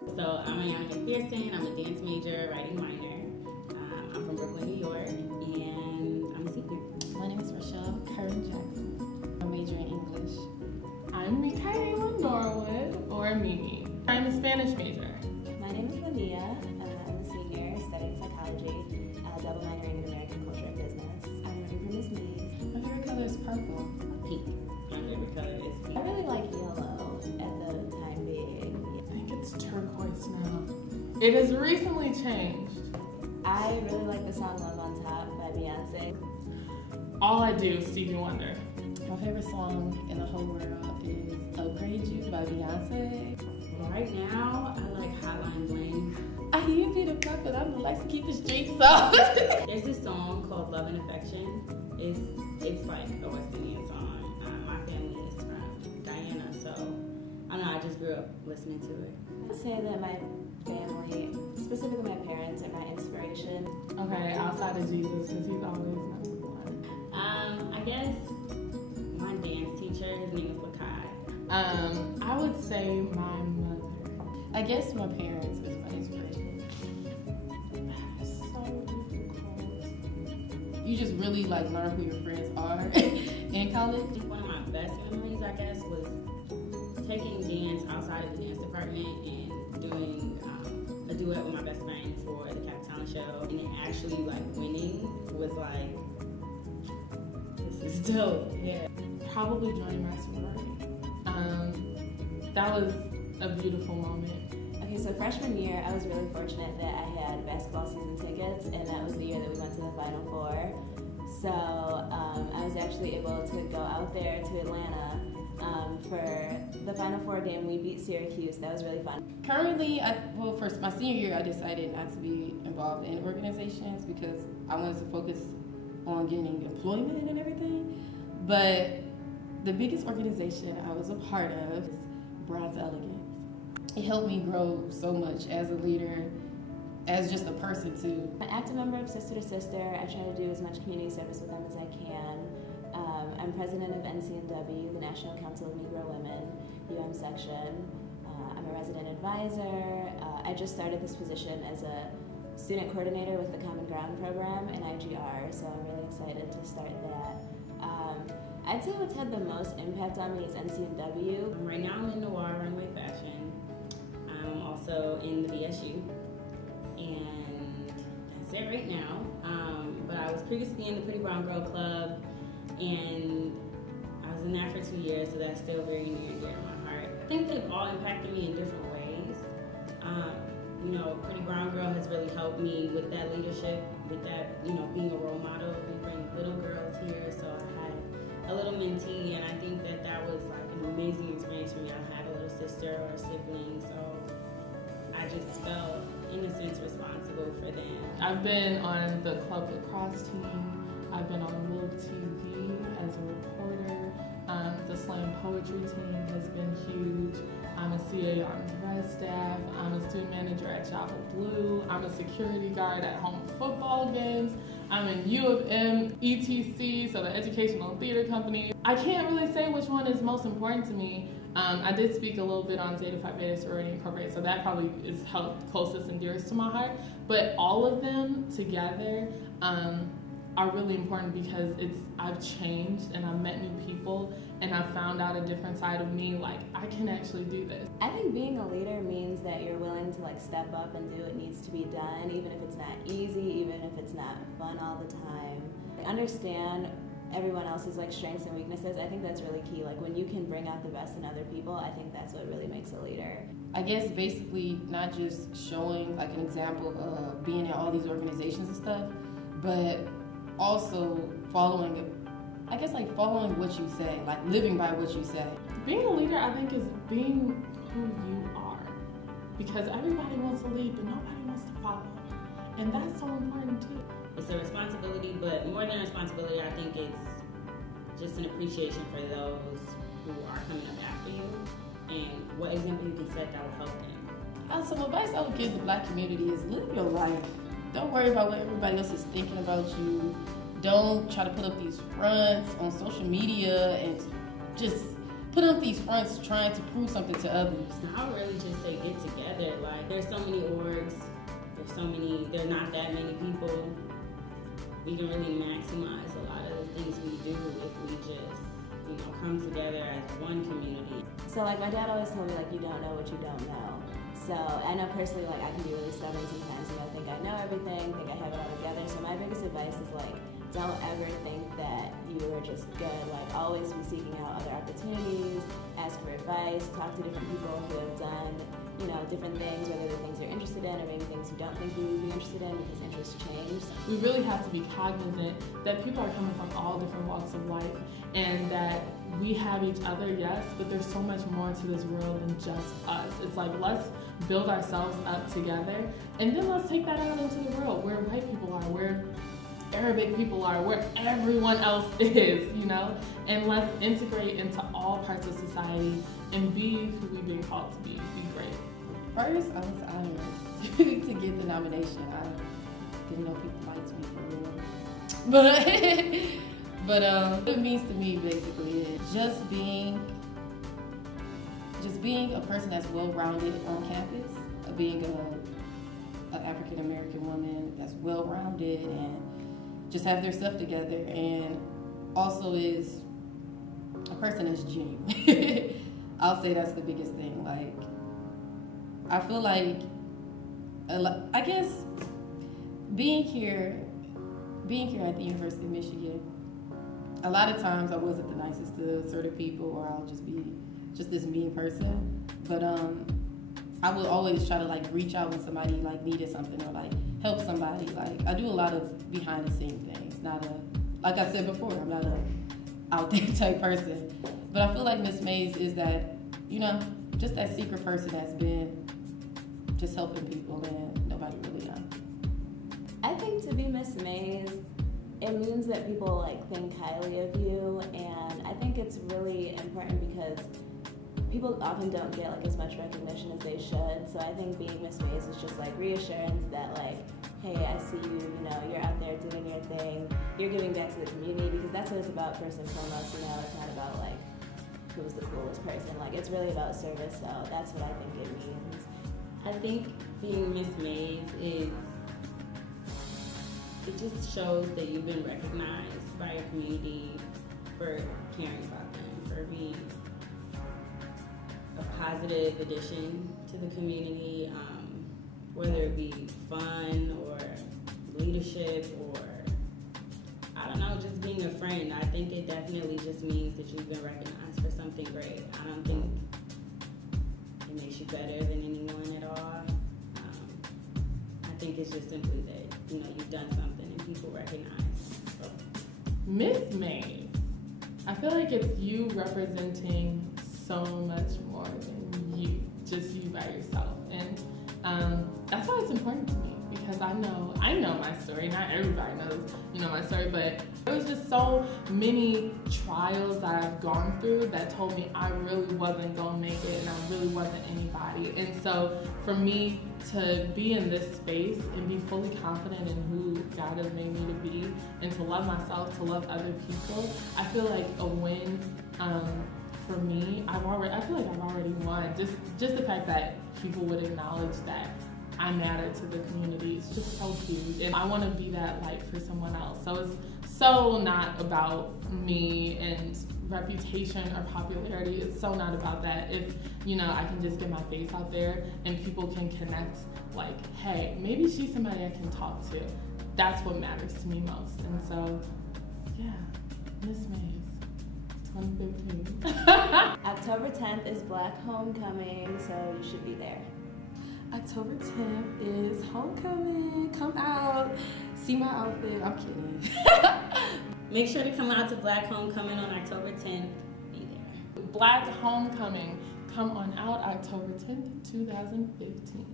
So I'm Ayana McPherson. I'm a dance major, writing minor. I'm from Brooklyn, New York, and I'm a senior. My name is Rochelle Curran Jackson. I'm majoring in English. I'm Michaela Norwood, or Mimi. I'm a Spanish major. My name is Linnea. I'm a senior studying psychology, double minoring in American culture and business. I'm running for Miss Maize. My favorite color is purple. Pink. My favorite color is pink. I really like yellow at the time being. I think it's turquoise now. It has recently changed. I really like the song Love on Top by Beyonce. All I Do, Stevie Wonder. My favorite song in the whole world is Upgrade You by Beyonce. Right now, I like Hotline Bling. I hear Peter Parker, but I would like to keep the streets off. There's this song called Love and Affection. It's like a West Indian song. My family is from Guyana, so I don't know, I just grew up listening to it. I'd say that my family, specifically my parents, are my inspiration. Okay, outside of Jesus, because he's always number one. I guess my dance teacher, his name is Lakai. I would say my mother. I guess my parents was my inspiration. So difficult. You just really like learn who your friends are in college. I think one of my best memories, I guess, was taking dance outside of the dance department and doing a duet with my best friend for the Cap Talent Show. And then actually like winning was like, this is dope. Yeah. Probably joining my sorority. That was a beautiful moment. Okay, so freshman year, I was really fortunate that I had basketball season tickets, and that was the year that we went to the Final Four. So I was actually able to go out there to Atlanta for the Final Four game. We beat Syracuse. That was really fun. Currently, first my senior year, I decided not to be involved in organizations because I wanted to focus on getting employment and everything. But the biggest organization I was a part of is Bronze Elegance. It helped me grow so much as a leader, as just a person too. I'm an active member of Sister to Sister. I try to do as much community service with them as I can. I'm president of NCNW, the National Council of Negro Women, section. I'm a resident advisor. I just started this position as a student coordinator with the Common Ground program in IGR, so I'm really excited to start that. I'd say what's had the most impact on me is NCNW. Right now I'm in Noir Runway Fashion. I'm also in the BSU, and that's it right now. But I was previously in the Pretty Brown Girl Club, and I was in that for 2 years, so that's still very near and dear to my heart. I think they've all impacted me in different ways. You know, Pretty Brown Girl has really helped me with that leadership, with that, you know, being a role model. We bring little girls here, so I had a little mentee, and I think that that was like an amazing experience for me. I had a little sister or a sibling, so I just felt, in a sense, responsible for them. I've been on the Club Lacrosse team. I've been on Live TV as a reporter. The slam poetry team has been huge. I'm a CA on the Red staff. I'm a student manager at Chapel Blue. I'm a security guard at home football games. I'm in U of M ETC, so the Educational Theater Company. I can't really say which one is most important to me. I did speak a little bit on Zeta Phi Beta Sorority Incorporated, so that probably is closest and dearest to my heart. But all of them together are really important because I've changed and I've met new people and I've found out a different side of me, like I can actually do this. I think being a leader means that you're willing to like step up and do what needs to be done, even if it's not easy, even if it's not fun all the time. Understand everyone else's like strengths and weaknesses. I think that's really key. Like when you can bring out the best in other people, I think that's what really makes a leader. I guess basically not just showing like an example of being in all these organizations and stuff, but also following what you say, like living by what you say. Being a leader, I think, is being who you are. Because everybody wants to lead, but nobody wants to follow. And that's so important too. It's a responsibility, but more than a responsibility, I think it's just an appreciation for those who are coming up after you and what example you can set that will help them. Some advice I would give the Black community is live your life. Don't worry about what everybody else is thinking about you. Don't try to put up these fronts on social media and just put up these fronts trying to prove something to others. I would really just say get together. Like, there's so many orgs, there are not that many people. We can really maximize a lot of the things we do if we just, come together as one community. So like my dad always told me, like, you don't know what you don't know. So I know personally, like, I can be really stubborn sometimes, think I know everything, think I have it all together. So my biggest advice is, like, don't ever think that you are just good. Like, always be seeking out other opportunities, ask for advice, talk to different people who have done, different things, whether they're things you're interested in or maybe things you don't think you would be interested in, because interests change. We really have to be cognizant that people are coming from all different walks of life, and that we have each other, yes, but there's so much more to this world than just us. It's like, let's build ourselves up together, and then let's take that out into the world, where white people are, where Arabic people are, where everyone else is, and let's integrate into all parts of society and be who we've been called to be great. First, I was honored to get the nomination. I didn't know people liked me for real. But what it means to me basically is just being a person that's well-rounded on campus, being an African-American woman that's well-rounded and just have their stuff together, and also is a person that's genuine. I'll say that's the biggest thing. Like, I feel like, I guess, being here at the University of Michigan, a lot of times I wasn't the nicest to certain people, or I'll just be just this mean person. But I would always try to like reach out when somebody like needed something, or like help somebody. Like, I do a lot of behind the scenes things. Like I said before, I'm not a out there type person. But I feel like Miss Maize is that, just that secret person that's been just helping people and nobody really knows. I think to be Miss Maize, it means that people like think highly of you, and I think it's really important because people often don't get like as much recognition as they should. So I think being Miss Maize is just like reassurance that, like, hey, I see you, you're out there doing your thing, you're giving back to the community, because that's what it's about first and foremost. It's not about like who's the coolest person. Like, it's really about service. So that's what I think it means. I think being Miss Maize it just shows that you've been recognized by your community for caring about them, for being a positive addition to the community, whether it be fun or leadership or, I don't know, just being a friend. I think it definitely just means that you've been recognized for something great. I don't think it makes you better than anyone at all. I think it's just simply that, you've done something and people recognize. So. Miss Maize, I feel like it's you representing so much more than you, just you by yourself. And that's why it's important to me, because I know my story. Not everybody knows, my story, but there was just so many trials that I've gone through that told me I really wasn't gonna make it, and I really wasn't anybody. And so for me to be in this space and be fully confident in who God has made me to be, and to love myself, to love other people, I feel like a win. For me, I feel like I've already won. Just the fact that people would acknowledge that I matter to the community is just so huge. And I want to be that light for someone else. So it's so not about me and reputation or popularity. It's so not about that. If, I can just get my face out there and people can connect, like, hey, maybe she's somebody I can talk to. That's what matters to me most. And so, yeah, Miss Maize. 2015. October 10th is Black Homecoming, so you should be there. October 10th is homecoming. Come out, see my outfit. I'm kidding. Make sure to come out to Black Homecoming on October 10th. Be there. Black Homecoming. Come on out October 10th, 2015.